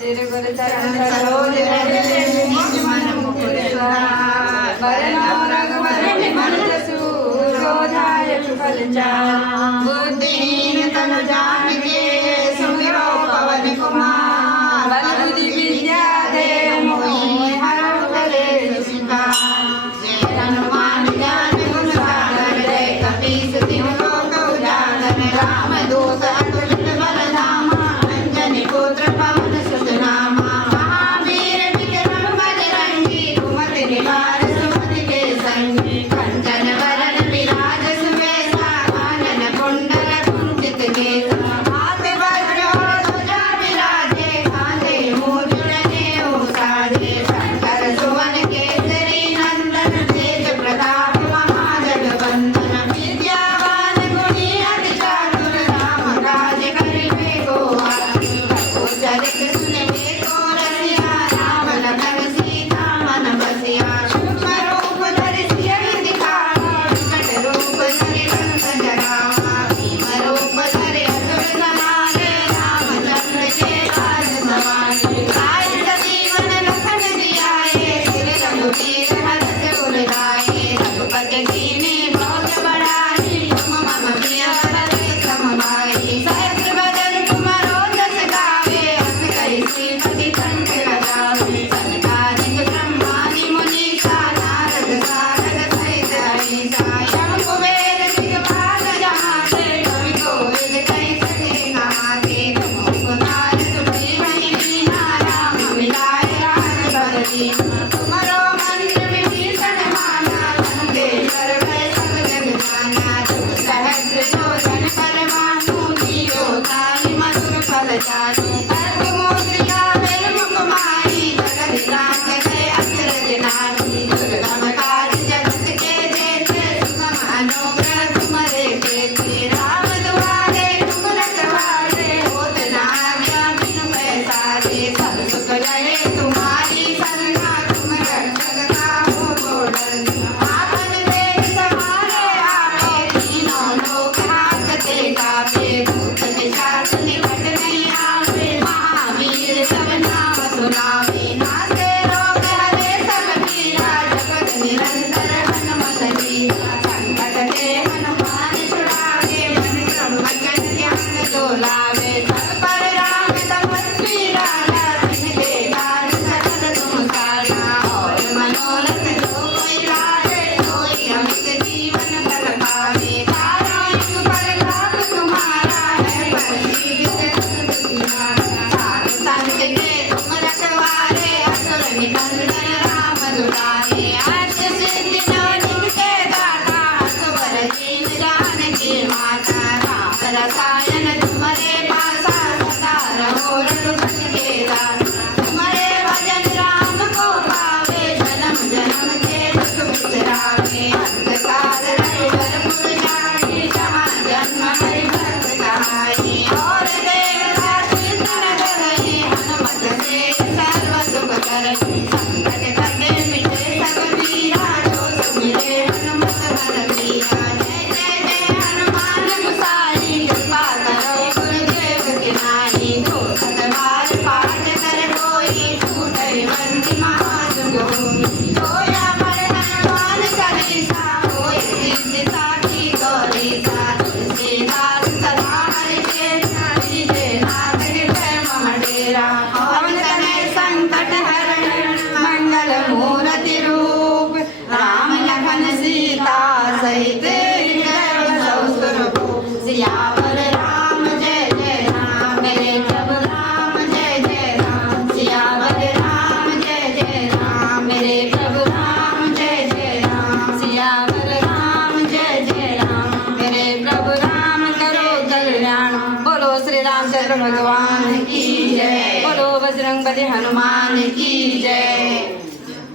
तेरे गुर चरण सरोज रज निज मन मुकुर सुहाए बरनौ रघुबर विमल जसु जो दायक फल चारि बुद्धिहीन तनु जानिके सुमिरो पवन कुमार बल बुद्धि विद्या देव मोहि हरहु कलेश विकार जय हनुमान ज्ञान गुण सागर जय कपीस तिहुँ लोक उजागर रामदूत अतुलित बल धामा अंजनी पुत्र पवन सुत नामा महावीर विक्रम बजरंगी कुमति निवार सुमति के संगी कंचन वरन विराज सुबेसा कानन कुंडल कुंचित केसा हाथ वज्र और ध्वजा विराजे कांधे मूँज जनेऊ साजे शंकर सुवन केसरी नंदन तेज प्रताप महाजगवंदन विद्यावान गुणी अति चातुर राम काज करिबे को आतुर चरित सुनिबे को रसिया राम लखन सीता मन बसिया सूक्ष्म रूप धरि सियहि दिखावा विकट रूप धरि लंक जरावा भीम रूप धरि असुर संहारे रामचंद्र के काज सवारे लाए सजीवन लखन जियाए श्री रघुवीर हरष उर लाए रघुपति कीन्ही बहुत बड़ाई तुम मम प्रिय भरत सम भाई सहस्र बदन तुमरो जस गावे हंस कहि श्रीपति कंठ लगावे सनकादिक ब्रह्मादि मुनीसा नारद सारद सहित अहिसा यम कुबेर दिगपाल जहाते कवि कोविद कहि सके कहाते मुकुंदार सुमति महि दीना राम मिलाए राज बर दीना तुमरो मंत्र विभीषण माना लंकेश्वर भय सब जग जाना तुम सहस्र योजन पर मानु लीयो ताहि मधुर फल चानु सर्व मोक्रिया मेर मुख माही जगत राम कहे अचरज नारी दुर्गम काज जगत के जेते सुगम अनुग्रह तुम्हारे केते राम दुआरे तुम रखवारे होत न आज्ञा बिनु पैसारे सब सुख रहे तुम्हारी सरना तुम रक्षक काहू को डरना आपन तेज समारे आपे तीनों लोक हाकते कापे भूत पिशाच निकट नहीं आवे महावीर सब नाम सुनावे नासे रोग हरे सब पीरा जगत निरंतर हनुमत लीला संकट ते हनुमान छुड़ावे मन क्रम वचन ध्यान जो लावे सब पर राम तपस्वी राजा जिनके काज सकल तुम साजा और मनोरथ जो कोई लावे सोई अमित जीवन फल पावे तारो एक पर लाभ तुम्हारा है पर साधु संत के तुम रखवारे असुर निकंदन राम दुलारे अष्ट सिद्धि नौ निधि के दाता असवर दीन जानकी माता राम रसायन तुम्हारे पासा सदा रहो रघुपति के दासा तुम्हारे भजन राम को पावे जन्म जन्म के दुख बिसरावे अंत काल रघुवर पुर जाई जहाँ जन्म हरि भक्त कहाई और देवता सिद्ध नगर हनुमत से सर्व सुख करहि संकट कटे मिटे सब पीरा जो सुमिरे हनुमत बलबीरा जय जय जय हनुमान गोसाई कृपा करो गुरुदेव की नाई जो सतबार पाठ कर कोई छूटै बंदी महासुख होई होया पर हनुमान चालीसा होय सिद्धि साखी गौरीसा तुलसीदास सदा हरि चेता कीजे नाथ हृदय मम डेरा पवन तनय संकट हरण मंगल मूर्ति रूप राम लखन सीता सहित हृदय बसहु सुरभूप सियावर राम जय जय राम मेरे प्रभु राम जय जय राम सियावर राम जय जय राम मेरे प्रभु राम जय जय राम सियावर राम जय जय राम मेरे प्रभु राम करो कल्याण बोलो श्री रामचंद्र भगवान की जय बोलो बजरंगबली हनुमान की जय।